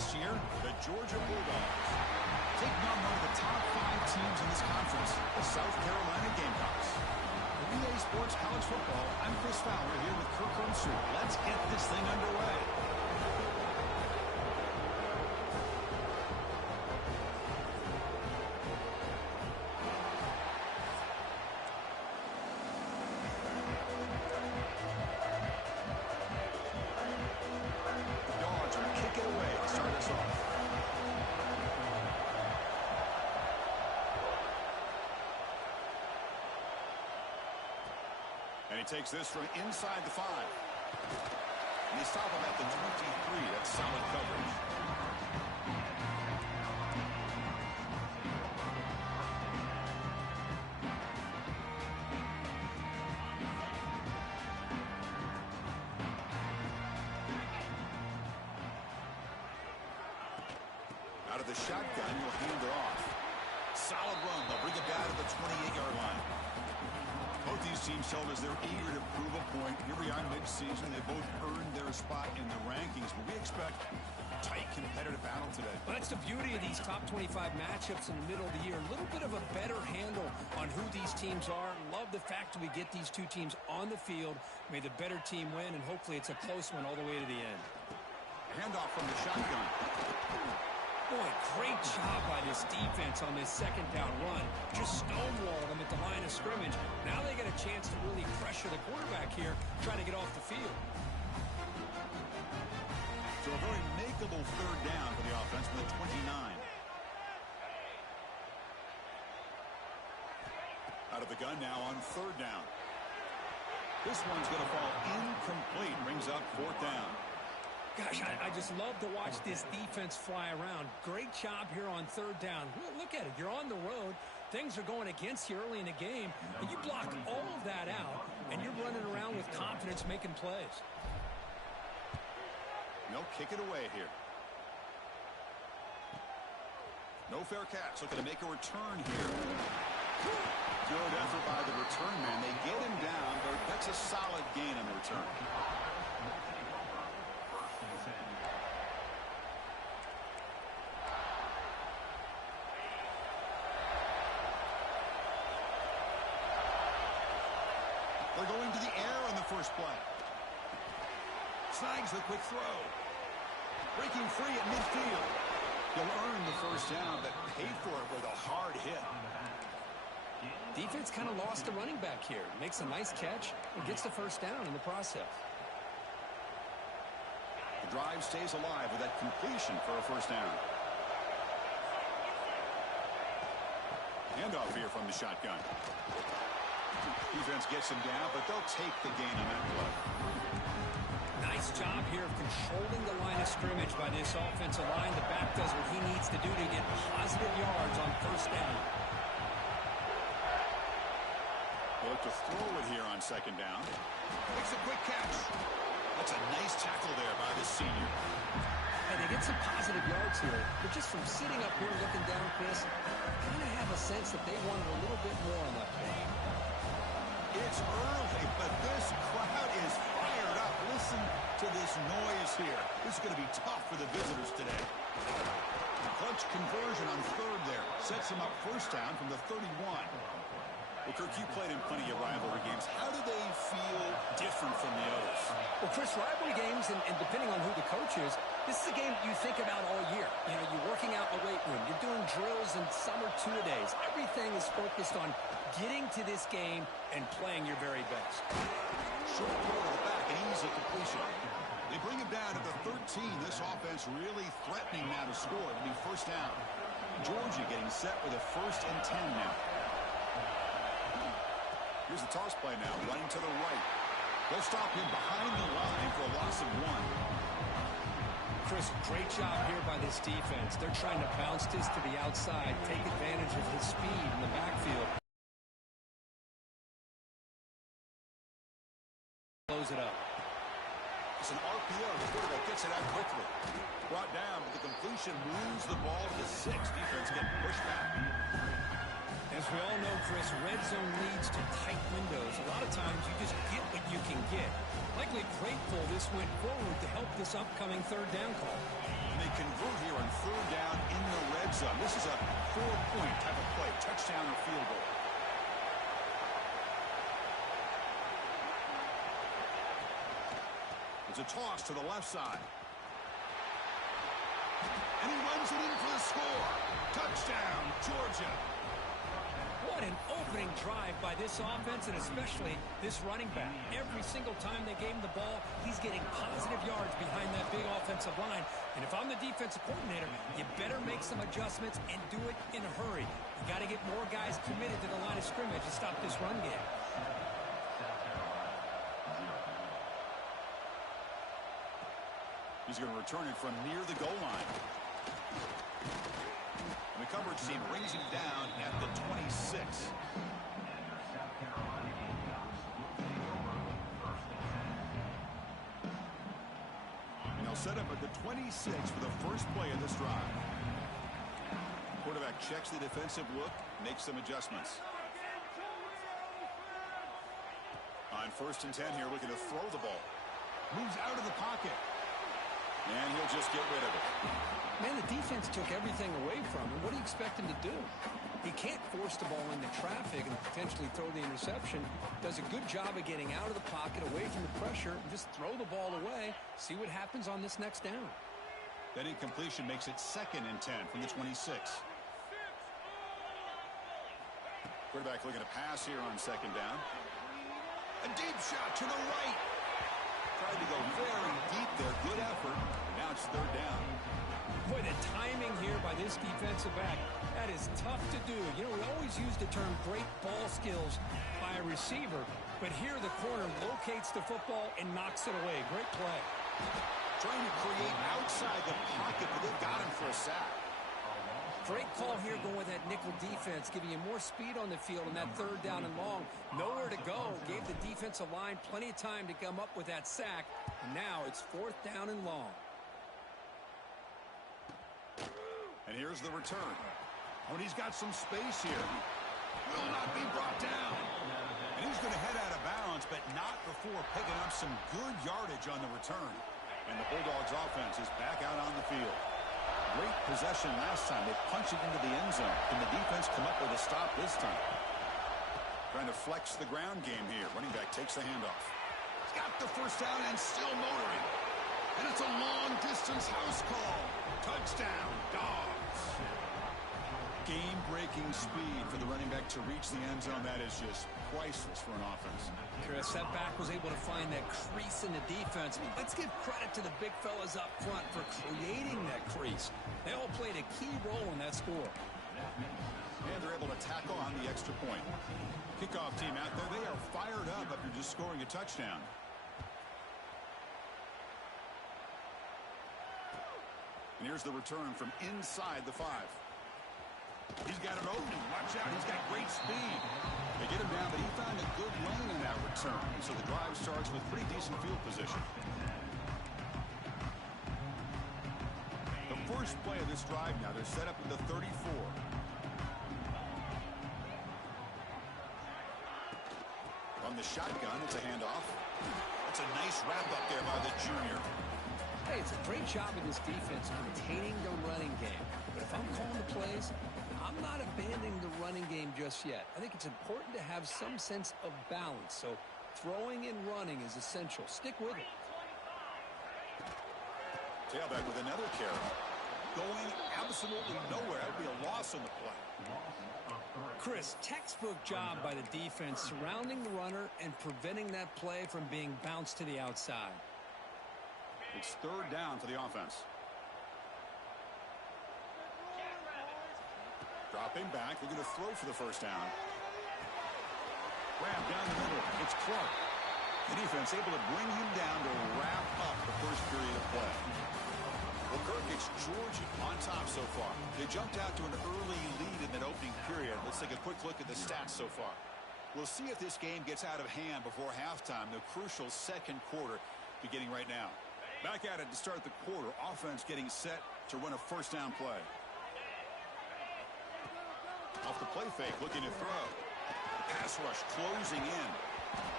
last year, the Georgia Bulldogs. Taking on one of the top 5 teams in this conference, the South Carolina Gamecocks. For EA Sports College Football, I'm Chris Fowler here with Kirk Herbstreit. Let's get this thing underway. And he takes this from inside the 5. And they stop him at the 23. That's solid coverage. Out of the shotgun, you'll hand it off. Solid run. They'll bring it down to the 28-yard line. Both these teams told us they're eager to prove a point. Here we are mid-season. They both earned their spot in the rankings, but we expect a tight, competitive battle today. Well, that's the beauty of these top 25 matchups in the middle of the year. A little bit of a better handle on who these teams are. Love the fact that we get these two teams on the field. May the better team win, and hopefully it's a close one all the way to the end. Handoff from the shotgun. Boy, great job by this defense on this second down run. Just stonewalled them at the line of scrimmage. Now they get a chance to really pressure the quarterback here, trying to get off the field. So a very makeable third down for the offense with a 29. Out of the gun now on third down. This one's going to fall incomplete. Brings up fourth down. Gosh, I just love to watch this defense fly around. Great job here on third down. Look at it. You're on the road. Things are going against you early in the game. And you block all of that out, and you're running around with confidence making plays. They'll kick it away here. No fair catch. Looking to make a return here. Good effort by the return man. They get him down, but that's a solid gain on the return. They're going to the air on the first play. Snags the quick throw. Breaking free at midfield. He'll earn the first down, but pay for it with a hard hit. Defense kind of lost the running back here. Makes a nice catch and gets the first down in the process. The drive stays alive with that completion for a first down. Handoff here from the shotgun. Defense gets him down, but they'll take the gain on that play. Nice job here of controlling the line of scrimmage by this offensive line. The back does what he needs to do to get positive yards on first down. They look to throw it here on second down. Makes a quick catch. That's a nice tackle there by the senior. And they get some positive yards here, but just from sitting up here looking down, Chris, I kind of have a sense that they wanted a little bit more on that play. It's early, but this crowd is fired up. Listen to this noise here. This is going to be tough for the visitors today. Clutch conversion on third there. Sets them up first down from the 31. Well, Kirk, you played in plenty of rivalry games. How do they feel different from the others? Well, Chris, rivalry games, and depending on who the coach is, this is a game you think about all year. You know, you're working out in the weight room. You're doing drills and summer two-a-days. Everything is focused on getting to this game and playing your very best. Short throw to the back, an easy completion. They bring him down to the 13. This offense really threatening now to score. It'll be first down. Georgia getting set with a 1st and 10 now. Here's the toss play now, running to the right. They'll stop him behind the line for a loss of 1. Chris, great job here by this defense. They're trying to bounce this to the outside, take advantage of his speed in the backfield. Close it up. It's an RPO. The quarterback gets it out quickly. Brought down, but the completion moves the ball to the 6. Defense getting pushed back. As we all know, Chris, red zone leads to tight windows. A lot of times you just get what you can get. Likely grateful this went forward to help this upcoming third down call. they convert here on third down in the red zone. This is a 4-point type of play, touchdown or field goal. It's a toss to the left side. And he runs it in for the score. Touchdown, Georgia. What an opening drive by this offense, and especially this running back. Every single time they gave him the ball, he's getting positive yards behind that big offensive line. And if I'm the defensive coordinator, you better make some adjustments and do it in a hurry. You got to get more guys committed to the line of scrimmage to stop this run game. He's going to return it from near the goal line. And the coverage team brings him down at the 26. And they'll set up at the 26 for the first play of this drive. Quarterback checks the defensive look, makes some adjustments. On 1st and 10 here, looking to throw the ball. Moves out of the pocket. And he'll just get rid of it. Man, the defense took everything away from him. What do you expect him to do? He can't force the ball into traffic and potentially throw the interception. Does a good job of getting out of the pocket, away from the pressure, and just throw the ball away. See what happens on this next down. That incompletion makes it 2nd and 10 from the 26. Quarterback looking to pass here on 2nd down. A deep shot to the right. Tried to go very deep there. Good effort. And now it's 3rd down. Boy, the timing here by this defensive back, that is tough to do. You know, we always use the term great ball skills by a receiver, but here the corner locates the football and knocks it away. Great play. Trying to create outside the pocket, but they've got him for a sack. Great call here going with that nickel defense, giving you more speed on the field on that 3rd down and long. Nowhere to go. Gave the defensive line plenty of time to come up with that sack. And now it's 4th down and long. And here's the return. Oh, and he's got some space here. Will not be brought down. And he's going to head out of bounds, but not before picking up some good yardage on the return. And the Bulldogs offense is back out on the field. Great possession last time. They punch it into the end zone. Can the defense come up with a stop this time? Trying to flex the ground game here. Running back takes the handoff. He's got the first down and still motoring. And it's a long-distance house call. Touchdown, Dogs. Game-breaking speed for the running back to reach the end zone. That is just priceless for an offense. Chris, that back was able to find that crease in the defense. Let's give credit to the big fellas up front for creating that crease. They all played a key role in that score. And they're able to tackle on the extra point. Kickoff team out there, they are fired up after just scoring a touchdown. And here's the return from inside the 5. He's got an opening. Watch out. He's got great speed. They get him down, but he found a good lane in that return. So the drive starts with pretty decent field position. The first play of this drive now, they're set up at the 34. On the shotgun, it's a handoff. It's a nice wrap up there by the junior. Hey, it's a great job of this defense containing the running game. But if I'm calling the plays, I'm not abandoning the running game just yet. I think it's important to have some sense of balance. So throwing and running is essential. Stick with it. Tailback with another carry. Going absolutely nowhere. That would be a loss on the play. Chris, textbook job by the defense surrounding the runner and preventing that play from being bounced to the outside. It's 3rd down for the offense. Dropping back. They're going to throw for the first down. Grab down the middle. It's Clark. The defense able to bring him down to wrap up the first period of play. Well, Kirk, it's Georgia on top so far. They jumped out to an early lead in that opening period. Let's take a quick look at the stats so far. We'll see if this game gets out of hand before halftime. The crucial 2nd quarter beginning right now. Back at it to start the quarter. Offense getting set to run a first down play. Off the play fake, looking to throw. The pass rush closing in.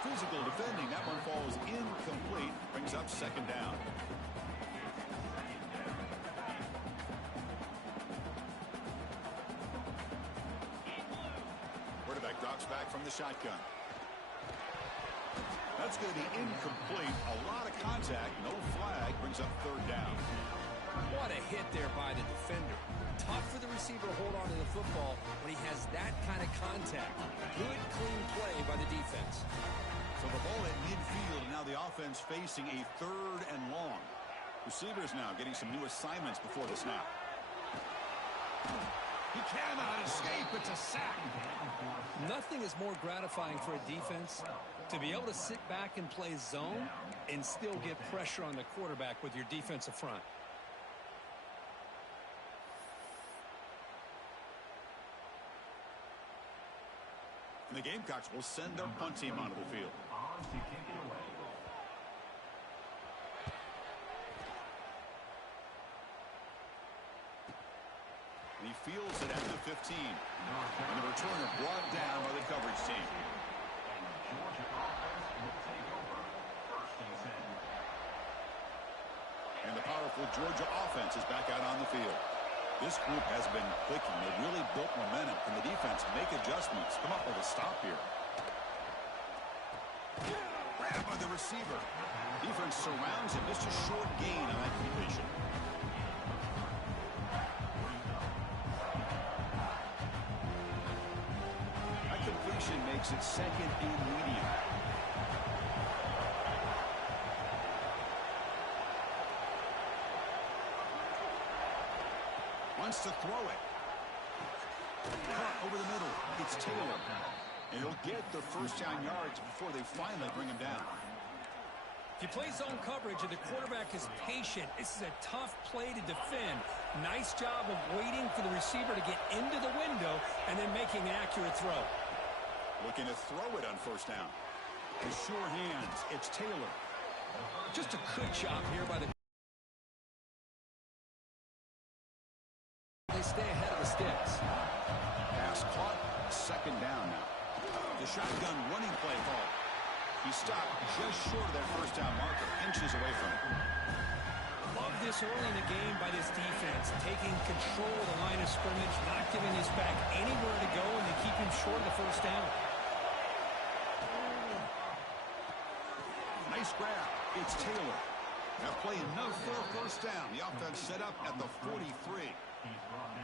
Physical defending. That one falls incomplete. Brings up 2nd down. back from the shotgun. That's going to be incomplete. A lot of contact. No flag. Brings up third down. What a hit there by the defender. Tough for the receiver to hold on to the football when he has that kind of contact. Good, clean play by the defense. So the ball at midfield, and now the offense facing a third and long. Receivers now getting some new assignments before the snap. He cannot escape. It's a sack. Nothing is more gratifying for a defense to be able to sit back and play zone and still get pressure on the quarterback with your defensive front. And the Gamecocks will send their punt team onto the field. And he fields it at the 15. And the returner brought down by the coverage team. And the powerful Georgia offense is back out on the field. This group has been clicking. They've really built momentum. Can the defense make adjustments? Come up with a stop here. Grabbed by the receiver. Defense surrounds him. Just a short gain on that completion. That completion makes it second and medium. Wants to throw it. Cut over the middle. It's Taylor. And he'll get the first down yards before they finally bring him down. If you play zone coverage and the quarterback is patient, this is a tough play to defend. Nice job of waiting for the receiver to get into the window and then making an accurate throw. Looking to throw it on first down. With sure hands, it's Taylor. Just a good job here by the... They stay ahead of the sticks. Pass caught. Second down now. The shotgun running play call. He stopped just short of that first down marker. Inches away from it. Love this early in the game by this defense. Taking control of the line of scrimmage. Not giving this back anywhere to go. And they keep him short of the first down. Nice grab. It's Taylor. Now play enough for a first down. The offense set up at the 43.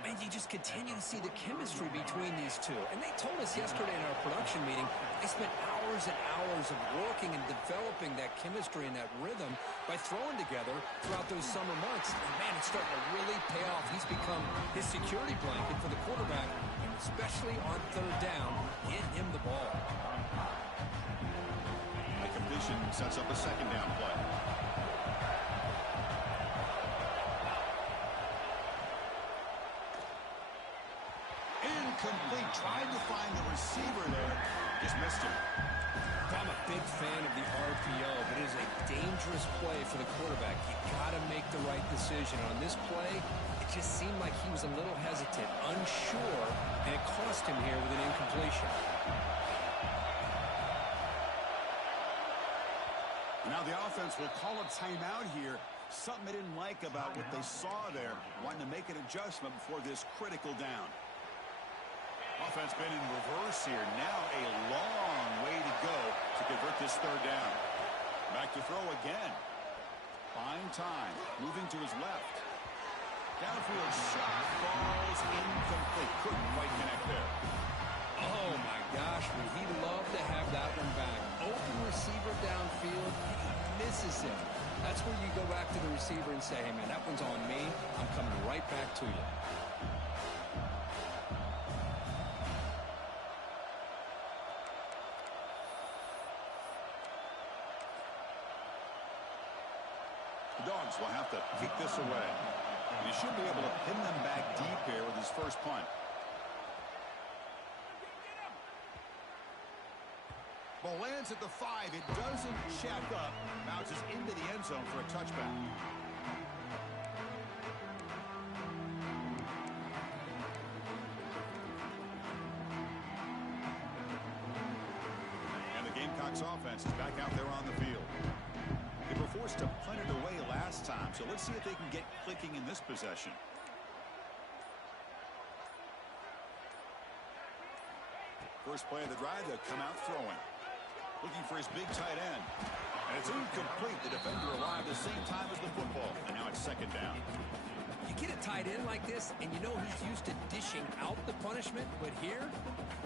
And you just continue to see the chemistry between these two. And they told us yesterday in our production meeting, they spent hours and hours of working and developing that chemistry and that rhythm by throwing together throughout those summer months. And man, it's starting to really pay off. He's become his security blanket for the quarterback, and especially on third down, getting him the ball. The completion sets up a second down play. Incomplete. Tried to find the receiver there. Just missed him. I'm a big fan of the RPO, but it is a dangerous play for the quarterback. You got to make the right decision. On this play, it just seemed like he was a little hesitant, unsure, and it cost him here with an incompletion. Now the offense will call a timeout here. Something they didn't like about what they saw there. Wanting to make an adjustment before this critical down. Offense been in reverse here. Now a long way to go to convert this third down. Back to throw again. Fine time. Moving to his left. Downfield shot falls incomplete. Couldn't quite connect there. Oh, my gosh. Would he love to have that one back. Open receiver downfield. He misses him. That's where you go back to the receiver and say, hey, man, that one's on me. I'm coming right back to you. Dogs will have to kick this away. He should be able to pin them back deep here with his first punt. Ball lands at the 5. It doesn't check up. Bounces into the end zone for a touchback. And the Gamecocks offense is back out there on the field. They were forced to punt it away last time, so let's see if they can get clicking in this possession. First play of the drive, they'll come out throwing. Looking for his big tight end. And it's incomplete. The defender arrived at the same time as the football. And now it's second down. You get a tight end like this, and you know he's used to dishing out the punishment, but here,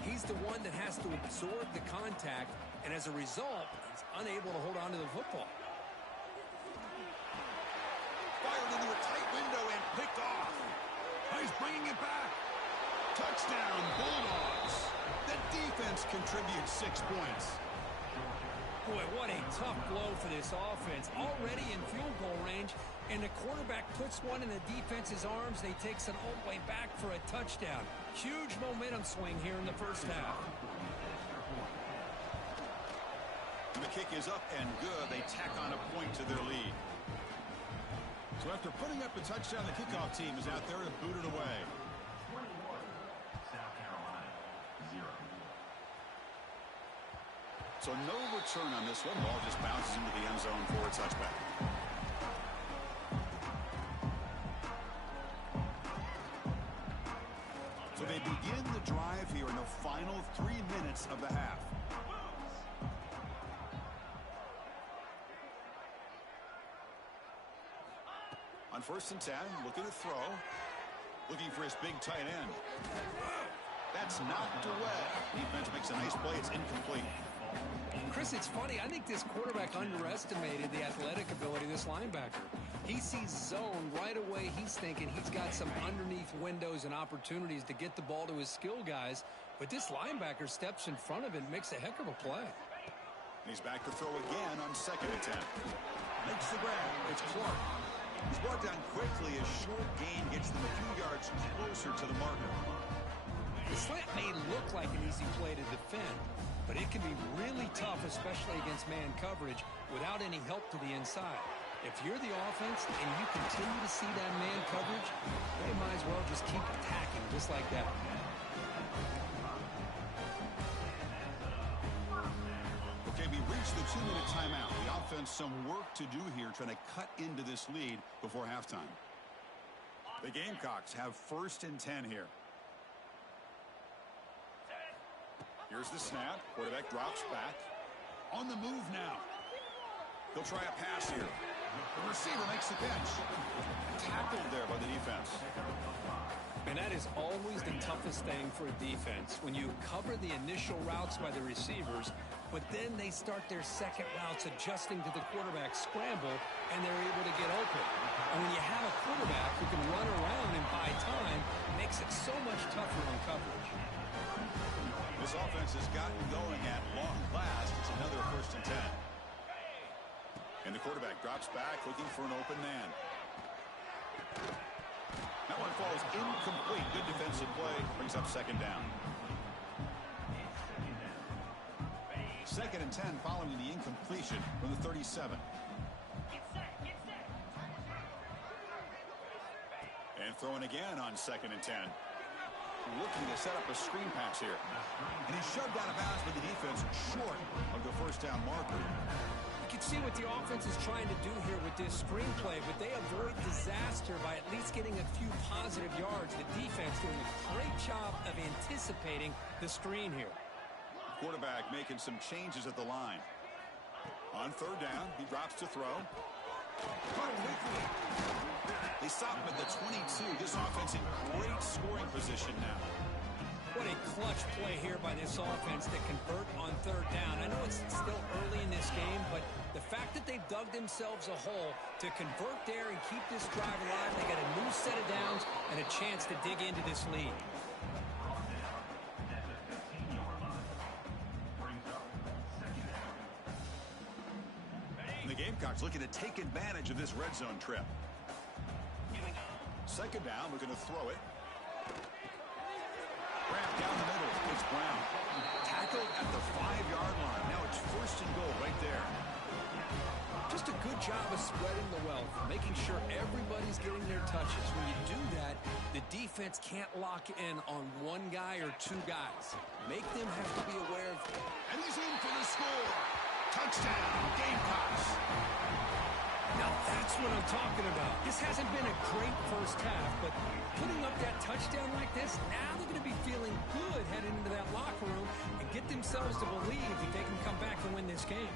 he's the one that has to absorb the contact, and as a result, he's unable to hold on to the football. Fired into a tight window and picked off. He's bringing it back. Touchdown, Bulldogs. The defense contributes 6 points. Boy, what a tough blow for this offense. Already in field goal range, and the quarterback puts one in the defense's arms. They takes it all the way back for a touchdown. Huge momentum swing here in the first half. The kick is up and good. They tack on a point to their lead. So after putting up a touchdown, the kickoff team is out there to boot it away. So no return on this one. Ball just bounces into the end zone for a touchback. So they begin the drive here in the final 3 minutes of the half. On 1st and 10, looking to throw. Looking for his big tight end. That's knocked away. Defense makes a nice play. It's incomplete. Chris, it's funny. I think this quarterback underestimated the athletic ability of this linebacker. He sees zone right away. He's thinking he's got some underneath windows and opportunities to get the ball to his skill guys. But this linebacker steps in front of it and makes a heck of a play. He's back to throw again on 2nd and 10. Makes the grab. It's Clark. He's brought down quickly. A short gain gets them a few yards closer to the marker. The slant may look like an easy play to defend, but it can be really tough, especially against man coverage, without any help to the inside. If you're the offense and you continue to see that man coverage, they might as well just keep attacking just like that. Okay, we reached the 2-minute timeout. The offense some work to do here, trying to cut into this lead before halftime. The Gamecocks have 1st and 10 here. Here's the snap. Quarterback drops back. On the move now. They'll try a pass here. The receiver makes the catch. Tackled there by the defense. And that is always the toughest thing for a defense, when you cover the initial routes by the receivers, but then they start their second routes adjusting to the quarterback scramble, and they're able to get open. And when you have a quarterback who can run around and buy time, it makes it so much tougher on coverage. This offense has gotten going at long last. It's another 1st and 10. And the quarterback drops back, looking for an open man. That one falls incomplete. Good defensive play. Brings up 2nd down. 2nd and 10 following the incompletion from the 37. And throwing again on 2nd and 10. Looking to set up a screen pass here. And he's shoved out of bounds by the defense short of the 1st down marker. You can see what the offense is trying to do here with this screen play, but they avoid disaster by at least getting a few positive yards. The defense doing a great job of anticipating the screen here. Quarterback making some changes at the line. On 3rd down, he drops to throw. Quickly. They stop him at the 22. This offense in great scoring position now. What a clutch play here by this offense to convert on 3rd down. I know it's still early in this game, but the fact that they've dug themselves a hole to convert there and keep this drive alive, they got a new set of downs and a chance to dig into this lead. The Gamecocks looking to take advantage of this red zone trip. 2nd down, looking to throw it. Wrapped down the middle. It's Brown. Tackled at the 5-yard line. Now it's 1st and goal right there. Just a good job of spreading the wealth, making sure everybody's getting their touches. When you do that, the defense can't lock in on one guy or two guys. Make them have to be aware of. And he's in for the score. Touchdown, Gamecocks. Now that's what I'm talking about. This hasn't been a great first half, but putting up that touchdown like this, now they're going to be feeling good heading into that locker room themselves to believe that they can come back and win this game.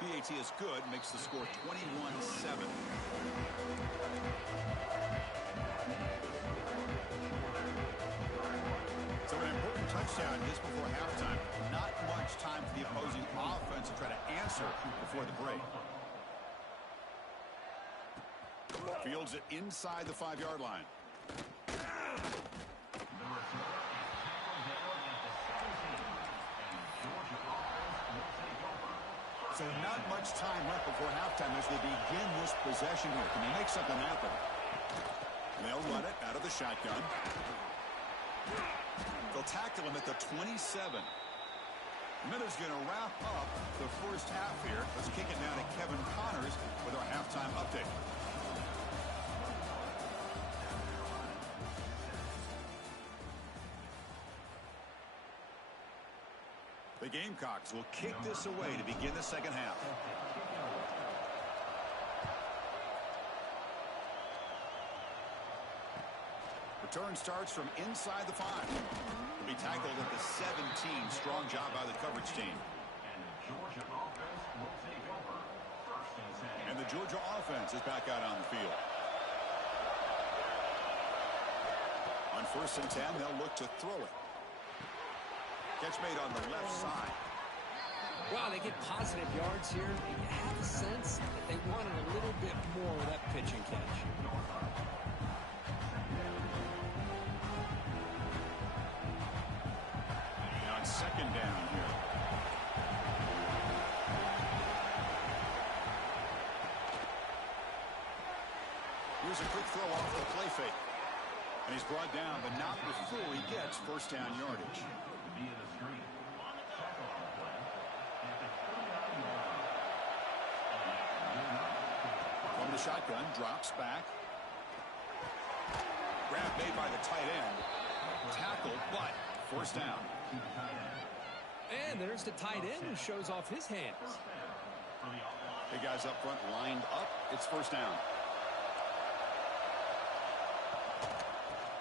PAT is good, makes the score 21-7. So an important touchdown just before halftime. Not much time for the opposing offense to try to answer before the break. Fields it inside the 5-yard line. So not much time left before halftime as they begin this possession here. Can they make something happen? They'll run it out of the shotgun. They'll tackle him at the 27. Miller's going to wrap up the first half here. Let's kick it down to Kevin Connors with our halftime update. The Gamecocks will kick this away to begin the second half. Return starts from inside the 5. Will be tackled at the 17. Strong job by the coverage team. And the Georgia offense is back out on the field. On 1st and 10, they'll look to throw it. Catch made on the left side. Wow, they get positive yards here. You have a sense that they wanted a little bit more of that pitch and catch. Now on 2nd down here. Here's a quick throw off the play fake. And he's brought down, but not before he gets 1st down yardage. From the shotgun, drops back. Grab made by the tight end. Tackled, but 1st down. And there's the tight end who shows off his hands. The guys up front lined up. It's 1st down.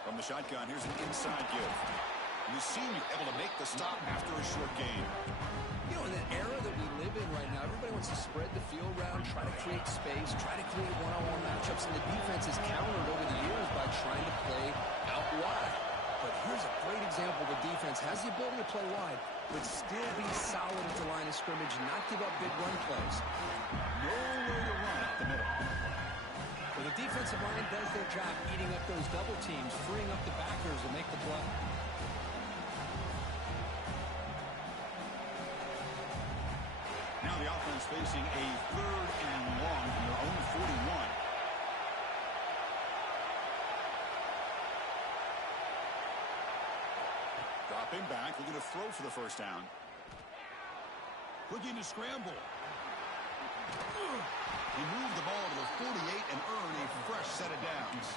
From the shotgun, here's an inside give. You seem able to make the stop after a short gain. You know, in the era that we live in right now, everybody wants to spread the field around, try to create space, try to create one-on-one matchups, and the defense has countered over the years by trying to play out wide. But here's a great example. The defense has the ability to play wide, but still be solid at the line of scrimmage, not give up big run plays. Nowhere to run up the middle. Well, the defensive line does their job eating up those double teams, freeing up the backers to make the play. Now the offense facing a 3rd and long from their own 41. Dropping back, looking to throw for the 1st down. Looking to scramble. He moved the ball to the 48 and earned a fresh set of downs.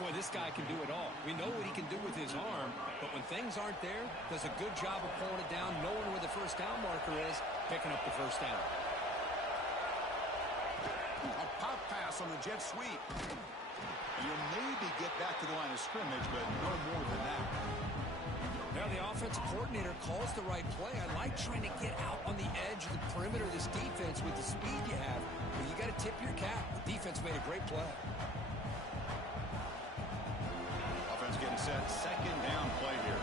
Boy, this guy can do it all. We know what he can do with his arm, but when things aren't there, does a good job of pulling it down, knowing where the 1st down marker is, picking up the 1st down. A pop pass on the jet sweep. And you'll maybe get back to the line of scrimmage, but no more than that. Now the offensive coordinator calls the right play. I like trying to get out on the edge of the perimeter of this defense with the speed you have. But you got to tip your cap. The defense made a great play. Offense getting set. 2nd down play here.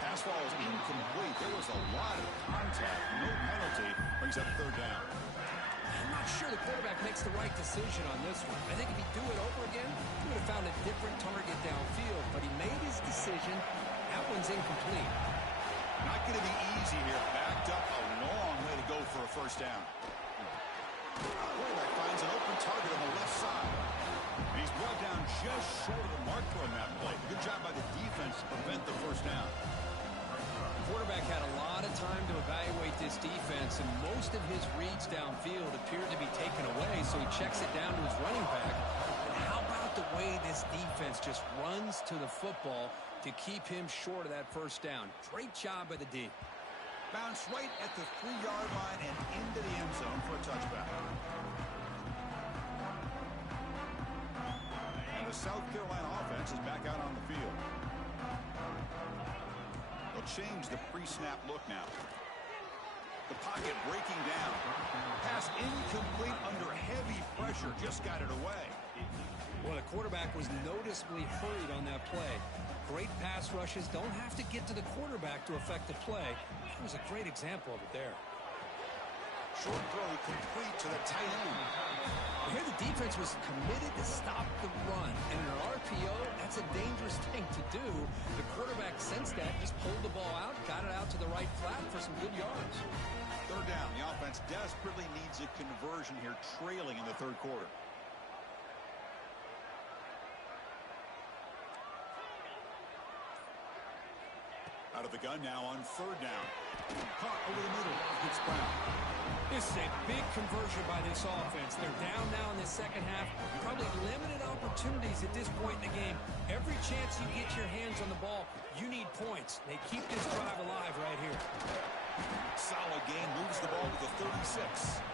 Pass ball is incomplete. There was a lot of contact. No penalty. Brings up 3rd down. I'm not sure the quarterback makes the right decision on this one. I think if he'd do it over again, he would have found a different target downfield. But he made his decision. That one's incomplete. Not going to be easy here. Backed up a long way to go for a 1st down. Quarterback finds an open target on the left side. And he's brought down just short of the marker on that play. Good job by the defense to prevent the 1st down. The quarterback had a lot of time to evaluate this defense, and most of his reads downfield appeared to be taken away, so he checks it down to his running back. And how about the way this defense just runs to the football to keep him short of that 1st down? Great job by the D. Bounce right at the 3-yard line and into the end zone for a touchback. South Carolina offense is back out on the field. They'll change the pre-snap look now. The pocket breaking down. Pass incomplete under heavy pressure. Just got it away. Well, the quarterback was noticeably hurried on that play. Great pass rushes don't have to get to the quarterback to affect the play. That was a great example of it there. Short throw complete to the tight end. Here the defense was committed to stop the run. And in an RPO, that's a dangerous thing to do. The quarterback sensed that, just pulled the ball out, got it out to the right flat for some good yards. Third down. The offense desperately needs a conversion here, trailing in the third quarter. Out of the gun now on third down. Caught over the middle. It's Brown. This is a big conversion by this offense. They're down now in the second half. Probably limited opportunities at this point in the game. Every chance you get your hands on the ball, you need points. They keep this drive alive right here. Solid gain. Moves the ball to the 36.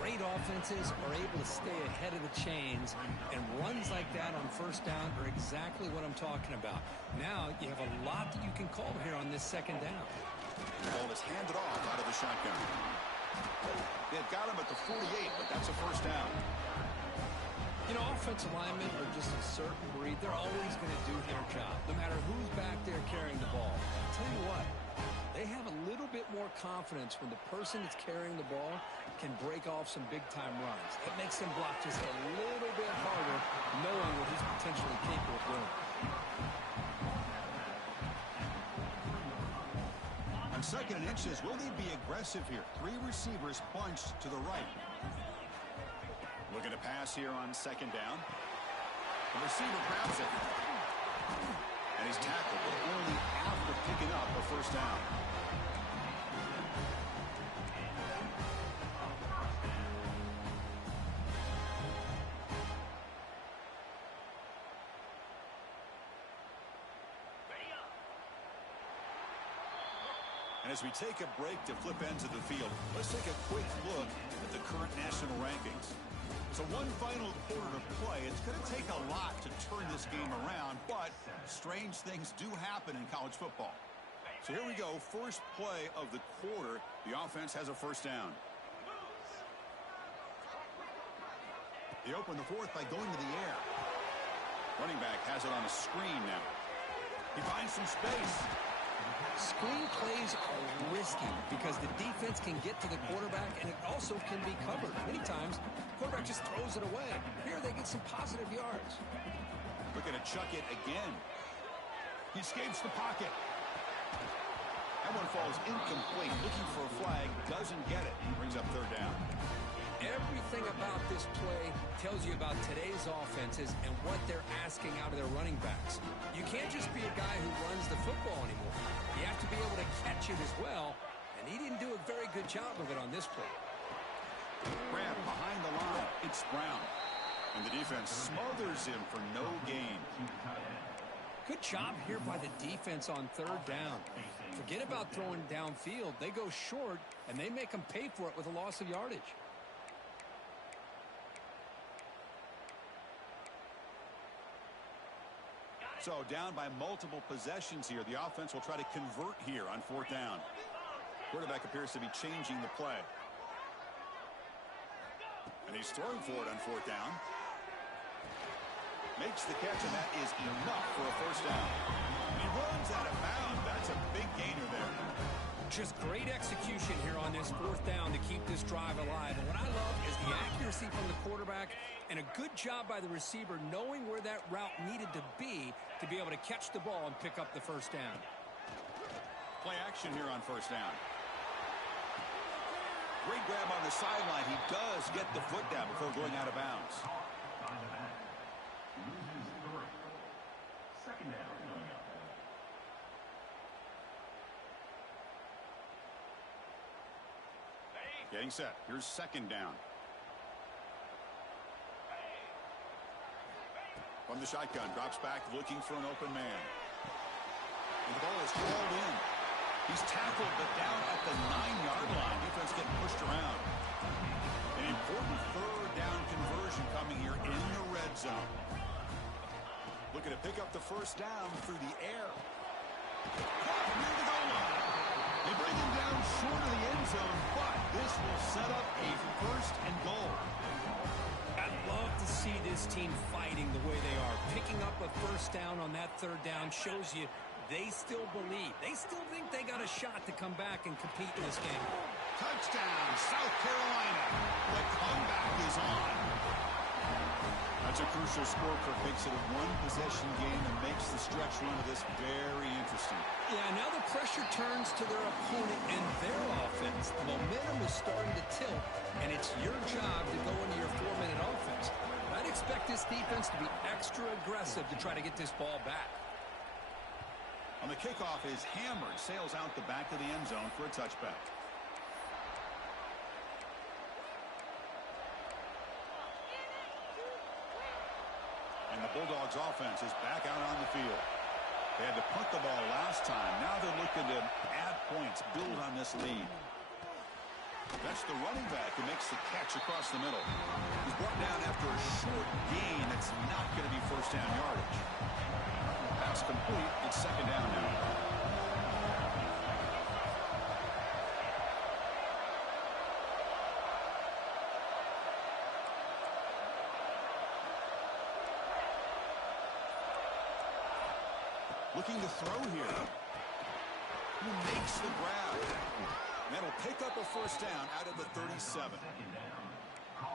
Great offenses are able to stay ahead of the chains, and runs like that on first down are exactly what I'm talking about. Now you have a lot that you can call here on this second down. The ball is handed off out of the shotgun. They've got him at the 48, but that's a first down. You know, offensive linemen are just a certain breed. They're always going to do their job, no matter who's back there carrying the ball. I'll tell you what, they have a little bit more confidence when the person that's carrying the ball can break off some big-time runs. That makes them block just a little bit harder, knowing what he's potentially capable of doing. On second and inches, will they be aggressive here? Three receivers bunched to the right. Looking to pass here on second down. The receiver grabs it. And he's tackled, but only after picking up a first down. And as we take a break to flip ends of the field, let's take a quick look at the current national rankings. So one final quarter to play. It's going to take a lot to turn this game around, but strange things do happen in college football. So here we go. First play of the quarter. The offense has a first down. They open the fourth by going to the air. Running back has it on a screen now. He finds some space. Screen plays are risky because the defense can get to the quarterback, and it also can be covered. Many times, the quarterback just throws it away. Here, they get some positive yards. Looking to chuck it again. He escapes the pocket. That one falls incomplete. Looking for a flag. Doesn't get it. Brings up third down. Everything about this play tells you about today's offenses and what they're asking out of their running backs. You can't just be a guy who runs the football anymore. You have to be able to catch it as well, and he didn't do a very good job of it on this play. Grab behind the line. It's Brown. And the defense smothers him for no gain. Good job here by the defense on third down. Forget about throwing downfield. They go short, and they make them pay for it with a loss of yardage. So down by multiple possessions here. The offense will try to convert here on fourth down. Quarterback appears to be changing the play. And he's throwing for it on fourth down. Makes the catch, and that is enough for a first down. He runs out of bounds. That's a big gainer there. Just great execution here on this fourth down to keep this drive alive. And what I love is the accuracy from the quarterback and a good job by the receiver knowing where that route needed to be able to catch the ball and pick up the first down. Play action here on first down. Great grab on the sideline. He does get the foot down before going out of bounds. Second down. Getting set. Here's second down. From the shotgun, drops back, looking for an open man. And the ball is hauled in. He's tackled, but down at the 9-yard line. Defense getting pushed around. An important third down conversion coming here in the red zone. Pick up the first down through the air. Caught near the goal line. They bring him down short of the end zone, but this will set up a first and goal. I'd love to see this team fighting the way they are. Picking up a first down on that third down shows you they still believe. They still think they got a shot to come back and compete in this game. Touchdown, South Carolina. The comeback is on. That's a crucial score. Kirk makes it a one-possession game and makes the stretch run of this very interesting. Yeah, now the pressure turns to their opponent and their offense. The momentum is starting to tilt, and it's your job to go into your 4-minute offense. I'd expect this defense to be extra aggressive to try to get this ball back. On the kickoff is hammered, sails out the back of the end zone for a touchback. And the Bulldogs offense is back out on the field. They had to punt the ball last time. Now they're looking to add points, build on this lead. That's the running back who makes the catch across the middle. He's brought down after a short gain that's not going to be first down yardage. Pass complete. It's second down now. Looking to throw here. Who makes the grab? That'll pick up a first down out of the 37.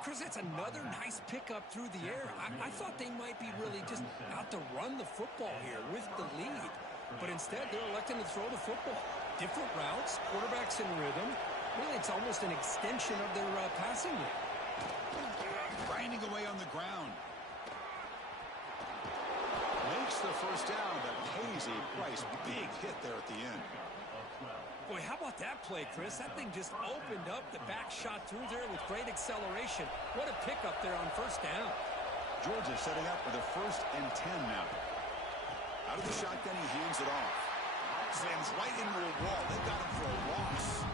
Chris, that's another nice pickup through the air. I thought they might be really just out to run the football here with the lead. But instead, they're electing to throw the football. Different routes, quarterbacks in rhythm. Really, it's almost an extension of their passing game. Grinding away on the ground. Makes the first down, but pays a price. Big hit there at the end. Boy, how about that play, Chris? That thing just opened up. The back shot through there with great acceleration. What a pickup there on first down. Georgia setting up for the 1st and 10 now. Out of the shotgun, he hands it off. Slams right into a wall. They got him for a loss.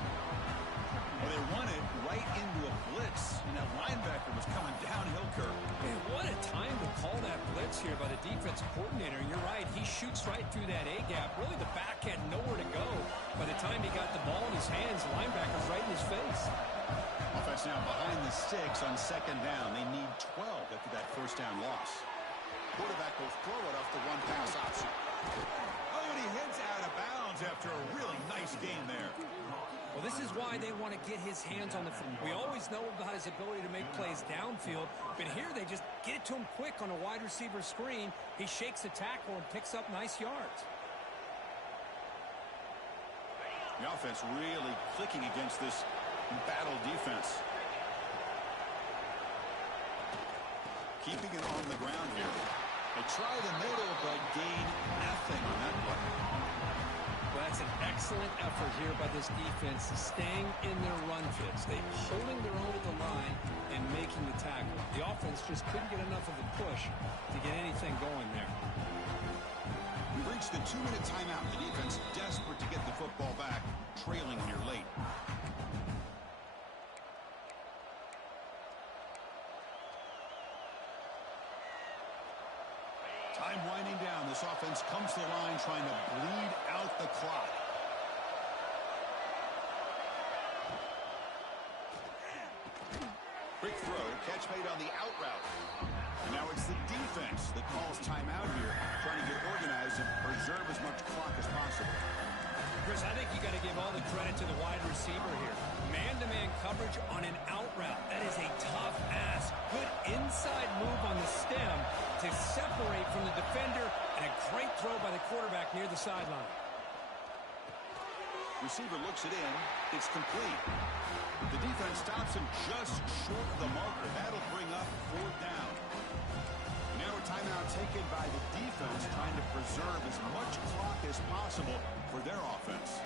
Well, they run it right into a blitz, and that linebacker was coming downhill, Kirk. Man, what a time to call that blitz here by the defensive coordinator. You're right. He shoots right through that A-gap. Really, the back had nowhere to go. By the time he got the ball in his hands, the linebacker's right in his face. Offense now behind the sticks on second down. They need 12 after that first down loss. Quarterback will throw it off the one-pass option. Oh, and he heads out of bounds after a really nice game there. Well, this is why they want to get his hands on the football. We always know about his ability to make plays downfield, but here they just get it to him quick on a wide receiver screen. He shakes the tackle and picks up nice yards. The offense really clicking against this battle defense. Keeping it on the ground here. They try the middle, but gain nothing on that play. Well, that's an excellent effort here by this defense, staying in their run fits. They're holding their own at the line and making the tackle. The offense just couldn't get enough of a push to get anything going there. We've reached the 2-minute timeout. The defense desperate to get the football back, trailing here late. Time winding down. This offense comes to the line trying to bleed out the clock. Quick throw, catch made on the out route. And now it's the defense that calls timeout here, trying to get organized and preserve as much clock as possible. Chris, I think you got to give all the credit to the wide receiver here. Man-to-man coverage on an out route. That is a tough ask. Good inside move on the stem to separate from the defender, and a great throw by the quarterback near the sideline. Receiver looks it in. It's complete. The defense stops him just short of the marker. That'll bring up 4th down. Now a timeout taken by the defense, trying to preserve as much clock as possible for their offense.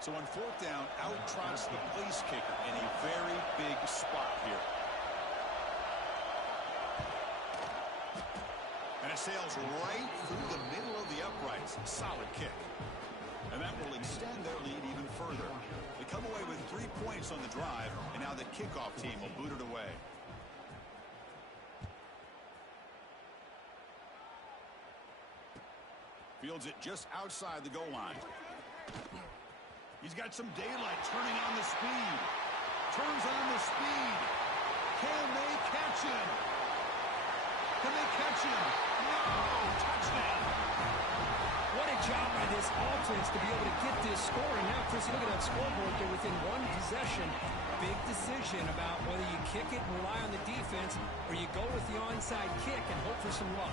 So on 4th down, out trots the place kicker in a very big spot here. And it sails right through the middle of the uprights. Solid kick. And that will extend their lead even further. They come away with 3 points on the drive, and now the kickoff team will boot it away. Fields it just outside the goal line. He's got some daylight, turning on the speed. Turns on the speed. Can they catch him? Can they catch him? No! Touchdown! What a job by this offense to be able to get this score. And now, Chris, look at that scoreboard. They're within one possession. Big decision about whether you kick it and rely on the defense or you go with the onside kick and hope for some luck.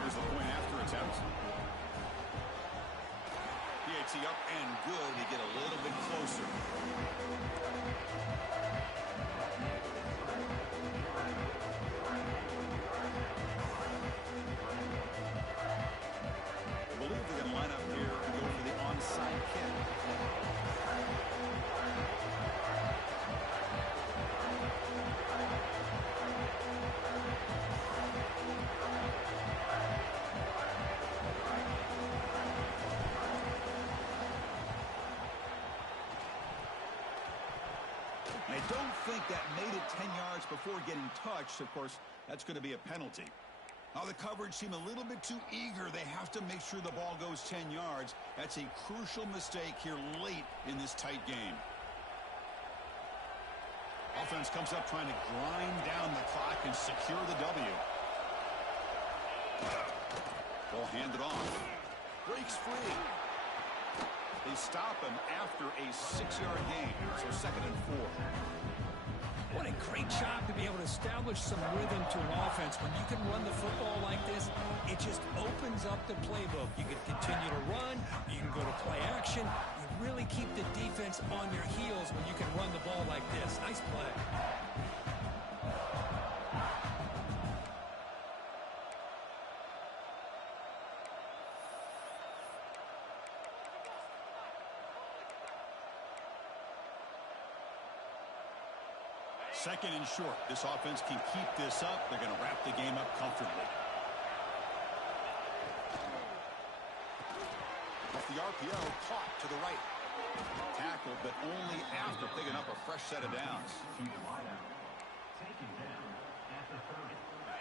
Here's the point after attempt. PAT up and good. They get a little bit closer. I believe they're going to line up here and go for the onside kick. I don't think that made it 10 yards before getting touched. Of course, that's going to be a penalty. Now the coverage seemed a little bit too eager. They have to make sure the ball goes 10 yards. That's a crucial mistake here late in this tight game. Offense comes up trying to grind down the clock and secure the W. Ball handed off. Breaks free. They stop him after a 6-yard gain. So 2nd and 4. What a great job to be able to establish some rhythm to an offense. When you can run the football like this, it just opens up the playbook. You can continue to run. You can go to play action. You really keep the defense on their heels when you can run the ball like this. Nice play. Second and short. This offense can keep this up. They're going to wrap the game up comfortably. Off the RPO, caught to the right. Tackle, but only after picking up a fresh set of downs.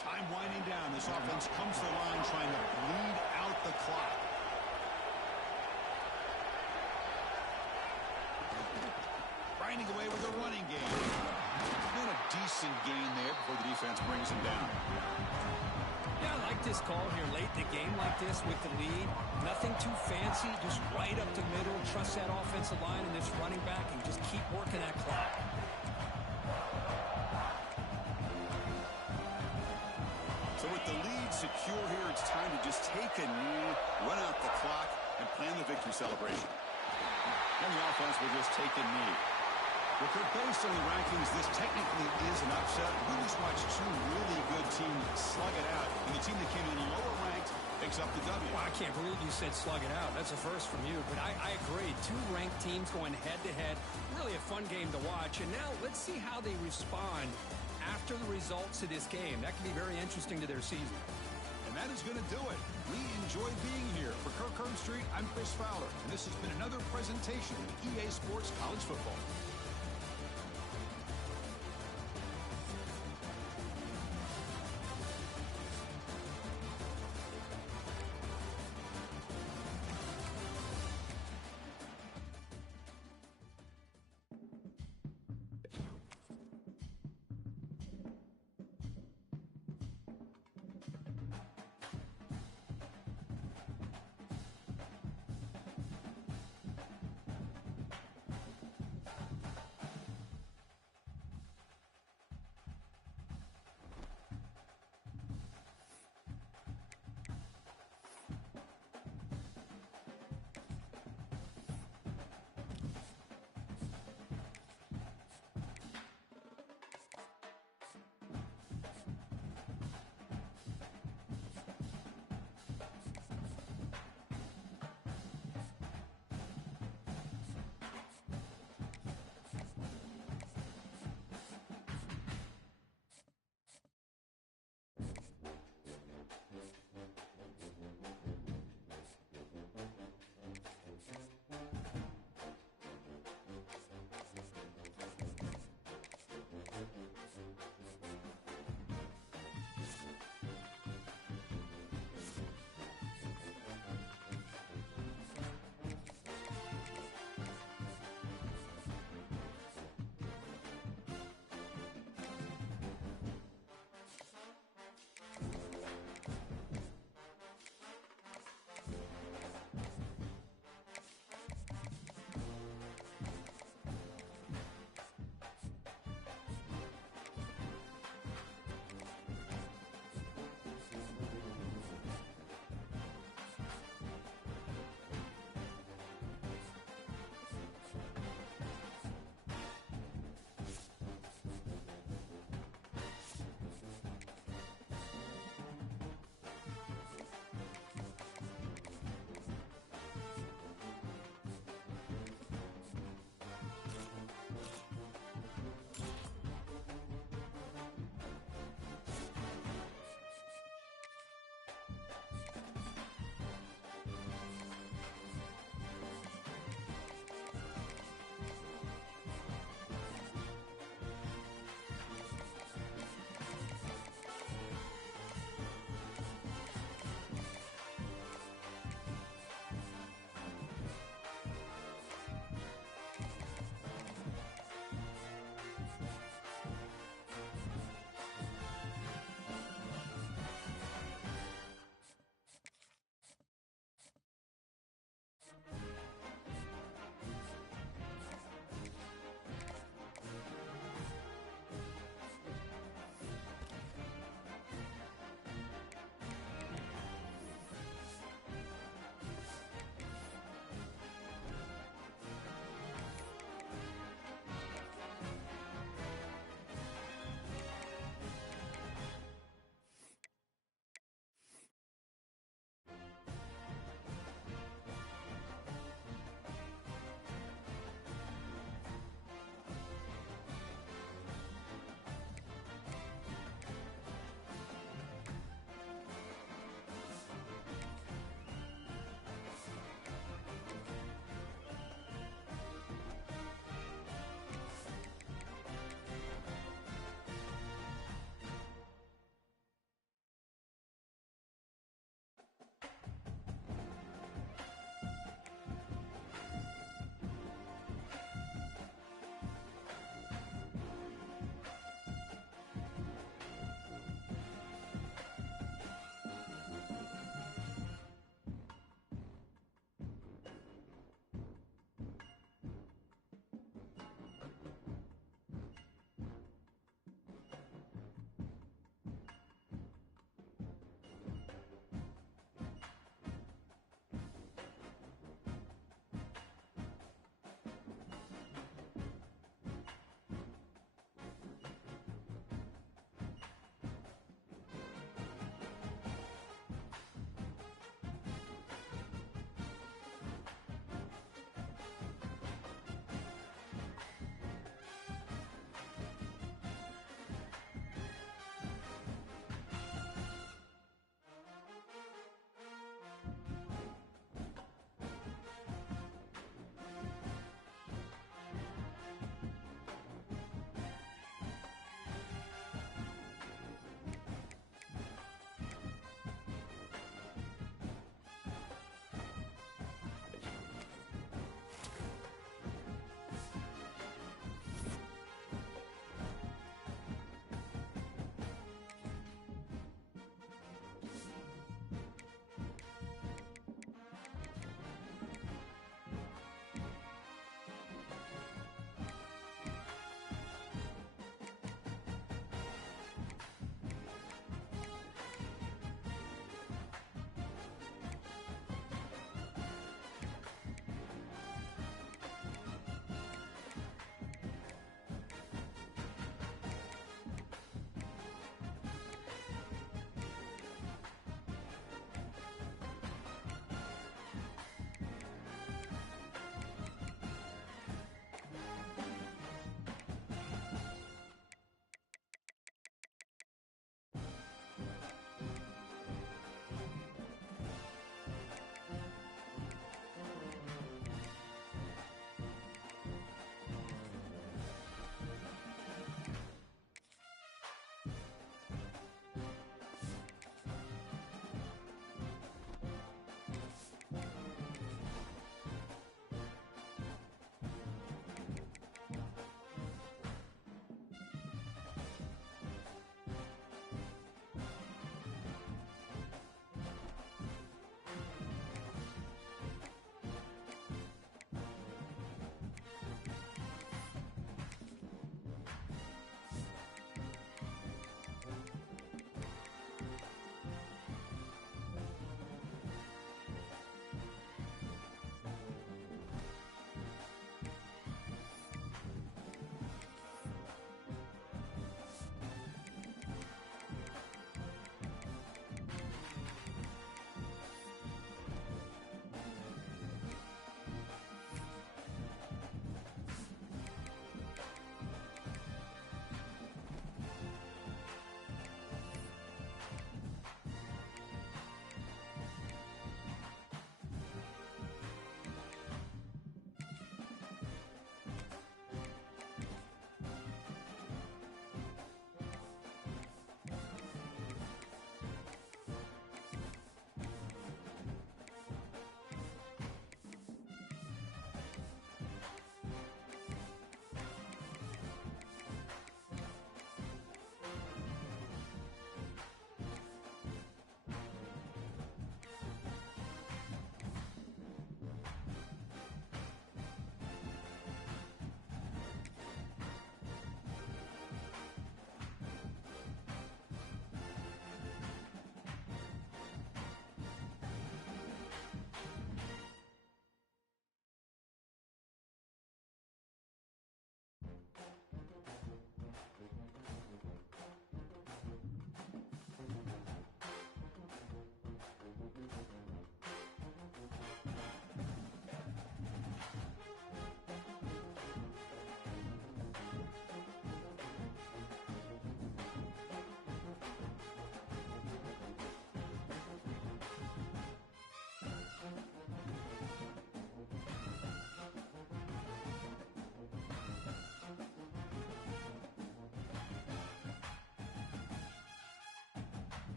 Time winding down. This offense comes to the line trying to bleed out the clock. Grinding away with a running game. And a decent gain there before the defense brings him down. Yeah, I like this call here late in the game like this with the lead. Nothing too fancy, just right up the middle. Trust that offensive line and this running back and just keep working that clock. So with the lead secure here, it's time to just take a knee, run out the clock, and plan the victory celebration. And the offense will just take a knee. Well, based on the rankings, this technically is an upset. We just watched two really good teams slug it out, and the team that came in lower ranked picks up the W. Well, I can't believe you said slug it out. That's a first from you, but I agree. Two ranked teams going head-to-head. Really a fun game to watch. And now let's see how they respond after the results of this game. That can be very interesting to their season. And that is going to do it. We enjoyed being here. For Kirk Herbstreit, I'm Chris Fowler, and this has been another presentation of EA Sports College Football.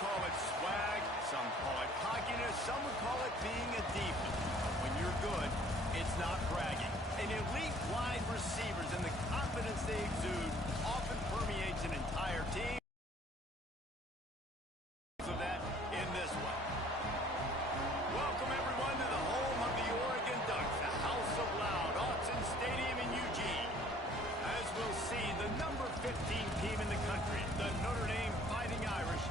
call it swag, some call it cockiness, some would call it being a diva. When you're good, it's not bragging. And elite wide receivers and the confidence they exude often permeates an entire team. Of that in this one. Welcome everyone to the home of the Oregon Ducks, the House of Loud, Autzen Stadium in Eugene. As we'll see, the number 15 team in the country, the Notre Dame Fighting Irish.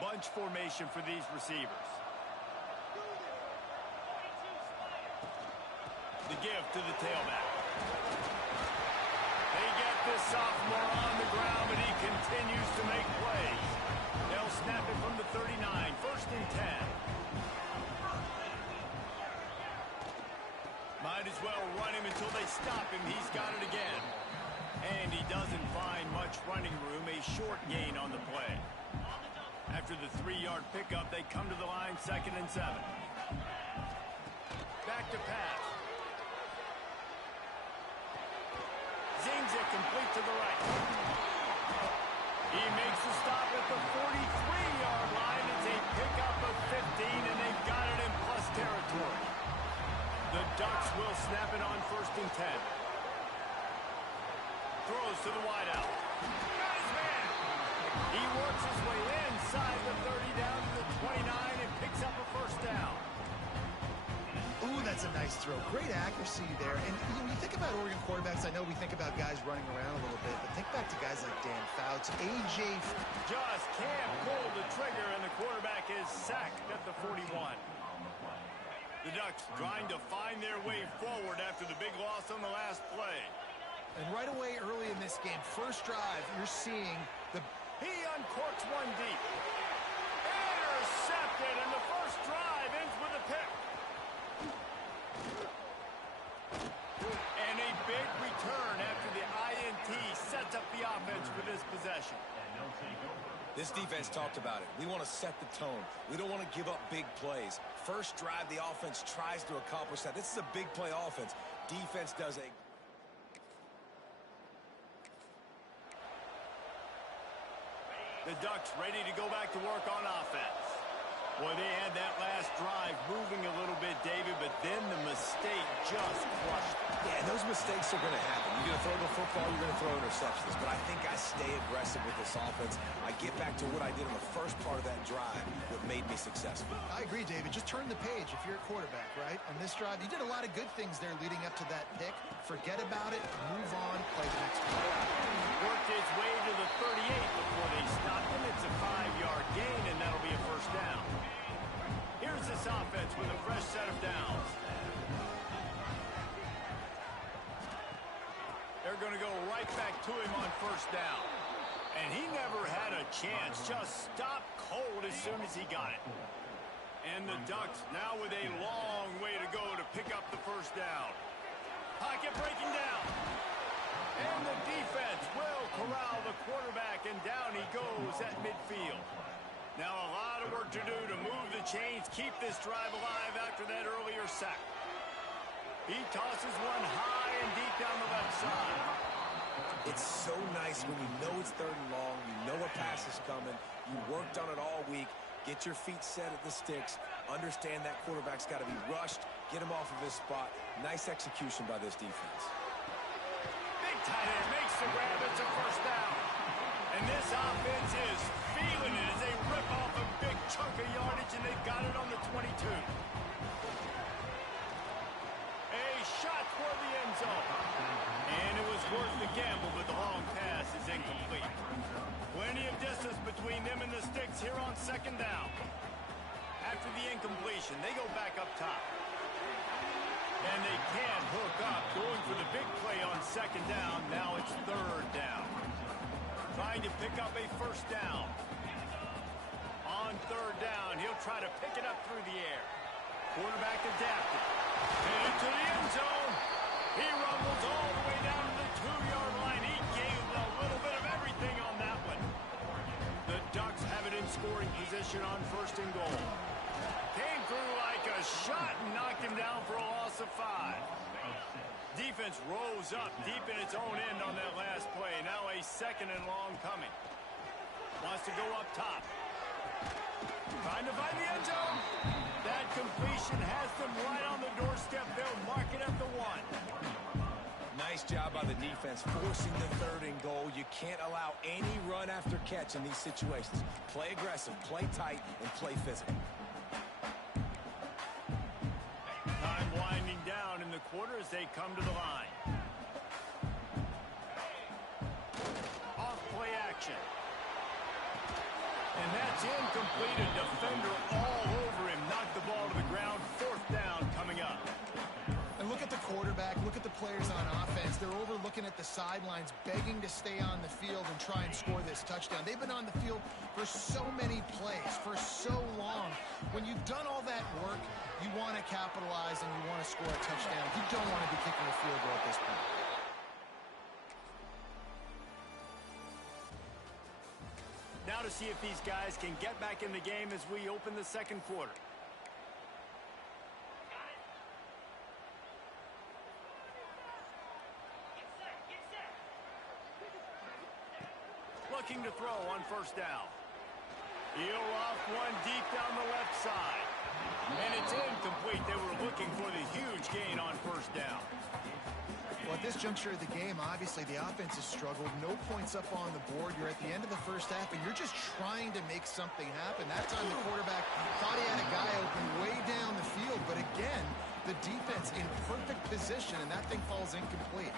Bunch formation for these receivers. The give to the tailback. They get this sophomore on the ground, but he continues to make plays. They'll snap it from the 39, 1st and 10. Might as well run him until they stop him. He's got it again. And he doesn't find much running room, a short gain on the play. After the 3-yard pickup, they come to the line, 2nd and 7. Back to pass. Zings it complete to the right. He makes the stop at the 43-yard line. It's a pickup of 15, and they've got it in plus territory. The Ducks will snap it on 1st and 10. Throws to the wideout. Nice man. He works his way inside the 30 down to the 29 and picks up a 1st down. Ooh, that's a nice throw. Great accuracy there. And when you think about Oregon quarterbacks, I know we think about guys running around a little bit, but think back to guys like Dan Fouts, A.J. Just can't pull the trigger, and the quarterback is sacked at the 41. The Ducks trying to find their way forward after the big loss on the last play. And right away early in this game, first drive, you're seeing the... He uncorks one deep. Intercepted, and the first drive ends with a pick. And a big return after the INT sets up the offense for this possession. This defense talked about it. We want to set the tone. We don't want to give up big plays. First drive, the offense tries to accomplish that. This is a big play offense. Defense does a... The Ducks ready to go back to work on offense. Boy, they had that last drive moving a little bit, David, but then the mistake just crushed them. Yeah, and those mistakes are going to happen. You're going to throw the football, you're going to throw interceptions. But I think I stay aggressive with this offense. I get back to what I did on the first part of that drive, what made me successful. I agree, David. Just turn the page if you're a quarterback, right? On this drive, you did a lot of good things there leading up to that pick. Forget about it, move on, play the next play. Worked its way to the 38 before they stopped him. It's a 5-yard gain, and that'll be a 1st down. Here's this offense with a fresh set of downs. They're going to go right back to him on 1st down. And he never had a chance. Just stopped cold as soon as he got it. And the Ducks now with a long way to go to pick up the 1st down. Pocket breaking down. And the defense will corral the quarterback, and down he goes at midfield. Now a lot of work to do to move the chains, keep this drive alive after that earlier sack. He tosses one high and deep down the left side. It's so nice when you know it's 3rd and long, you know a pass is coming, you worked on it all week, get your feet set at the sticks, understand that quarterback's got to be rushed, get him off of his spot. Nice execution by this defense. Big tight end makes the grab, it's a 1st down. And this offense is feeling it as they rip off a big chunk of yardage, and they've got it on the 22. A shot toward the end zone. And it was worth the gamble, but the long pass is incomplete. Plenty of distance between them and the sticks here on 2nd down. After the incompletion, they go back up top. And they can't hook up, going for the big play on 2nd down. Now it's 3rd down. Trying to pick up a 1st down. On 3rd down, he'll try to pick it up through the air. Quarterback adapted. And into the end zone. He rumbles all the way down to the 2-yard line. He gave a little bit of everything on that one. The Ducks have it in scoring position on 1st and goal. Came through like a a shot and knocked him down for a loss of 5. Defense rose up deep in its own end on that last play. Now a 2nd and long coming. Wants to go up top. Trying to find the end zone. That completion has them right on the doorstep. They'll mark it at the 1. Nice job by the defense, forcing the 3rd and goal. You can't allow any run after catch in these situations. Play aggressive, play tight, and play physical. Time winding down in the quarter as they come to the line. Off play action. And that's incomplete. A defender all over him. Knocked the ball to the ground. 4th down coming up. And look at the quarterback, look at the players on offense. They're overlooking at the sidelines, begging to stay on the field and try and score this touchdown. They've been on the field for so many plays, for so long. When you've done all that work, you want to capitalize and you want to score a touchdown. You don't want to be kicking a field goal at this point. Now to see if these guys can get back in the game as we open the 2nd quarter. Looking to throw on 1st down. He'll off one deep down the left side. And it's incomplete. They were looking for the huge gain on 1st down. Well, at this juncture of the game, obviously the offense has struggled. No points up on the board. You're at the end of the 1st half, and you're just trying to make something happen. That time the quarterback thought he had a guy open way down the field, but again, the defense in perfect position, and that thing falls incomplete.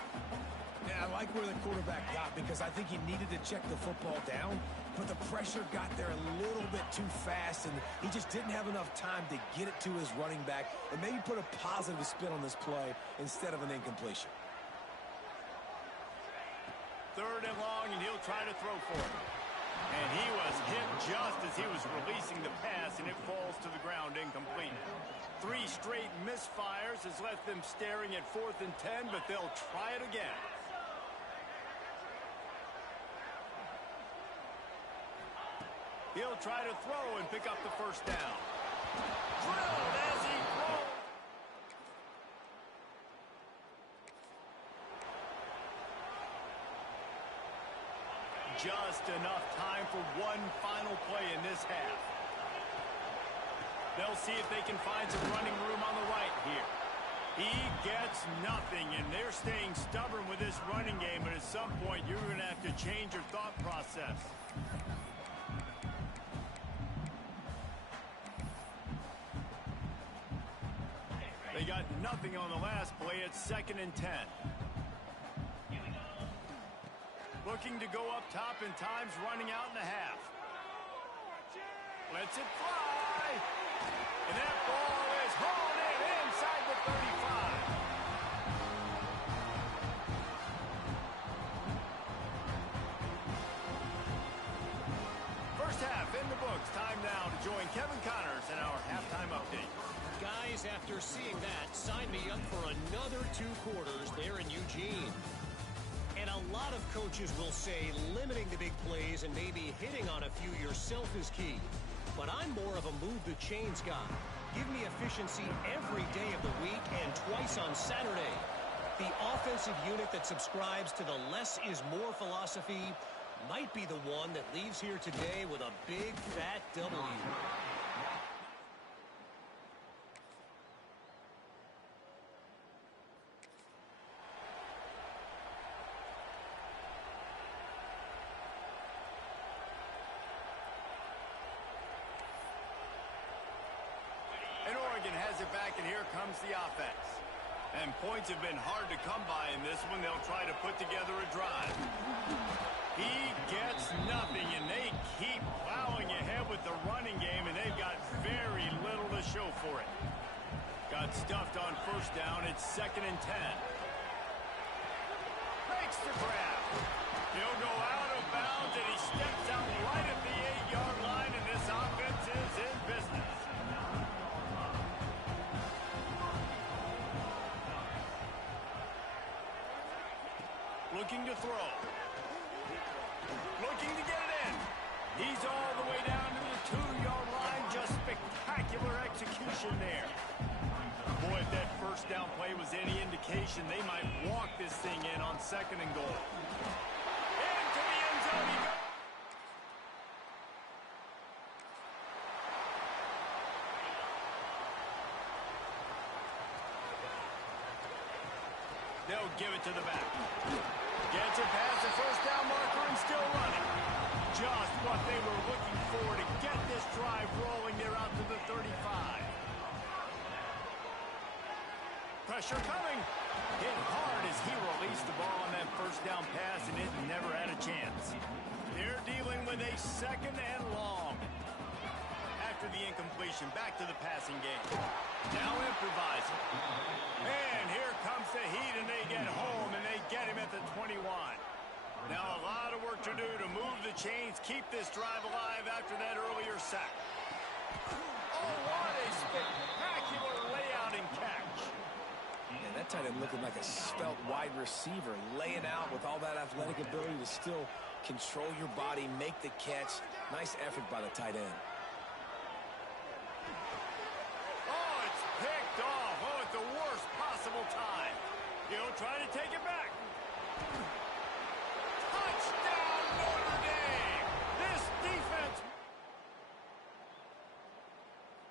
Yeah, I like where the quarterback got because I think he needed to check the football down, but the pressure got there a little bit too fast, and he just didn't have enough time to get it to his running back and maybe put a positive spin on this play instead of an incompletion. 3rd and long, and he'll try to throw for it. And he was hit just as he was releasing the pass, and it falls to the ground incomplete. 3 straight misfires has left them staring at 4th and 10, but they'll try it again. He'll try to throw and pick up the 1st down. Drilled as he throws. Just enough time for one final play in this half. They'll see if they can find some running room on the right here. He gets nothing, and they're staying stubborn with this running game, but at some point you're going to have to change your thought process. They got nothing on the last play. It's 2nd and 10. Looking to go up top, and time's running out in the half. Lets it fly. And that ball is hauled in inside the 35. First half in the books. Time now to join Kevin Connors in our halftime update. Guys, after seeing that, sign me up for another 2 quarters there in Eugene. And a lot of coaches will say limiting the big plays and maybe hitting on a few yourself is key. But I'm more of a move the chains guy. Give me efficiency every day of the week and twice on Saturday. The offensive unit that subscribes to the less is more philosophy might be the one that leaves here today with a big fat W. Has it back, and here comes the offense. And points have been hard to come by in this one. They'll try to put together a drive. He gets nothing, and they keep plowing ahead with the running game, and they've got very little to show for it. Got stuffed on 1st down. It's 2nd and 10. Makes the grab. He'll go out of bounds, and he steps out right at the 8-yard line, and this offense is in business. Looking to throw. Looking to get it in. He's all the way down to the 2-yard line. Just spectacular execution there. first down play was any indication, they might walk this thing in on 2nd and goal. Into the end zone he goes. They'll give it to the back. Gets it past the first down marker and still running. Just what they were looking for to get this drive rolling. They're out to the 35. Pressure coming. Hit hard as he released the ball on that first down pass, and it never had a chance. They're dealing with a 2nd and long. After the incompletion, back to the passing game. Now improvising. And here comes the heat, and they get home, and they get him at the 21. Now a lot of work to do to move the chains, keep this drive alive after that earlier sack. Oh, what a spectacular layout and catch. Man, that tight end looking like a svelte wide receiver, laying out with all that athletic ability to still control your body, make the catch. Nice effort by the tight end. Oh, it's picked off. Oh, at the worst possible time. He'll try to take it back.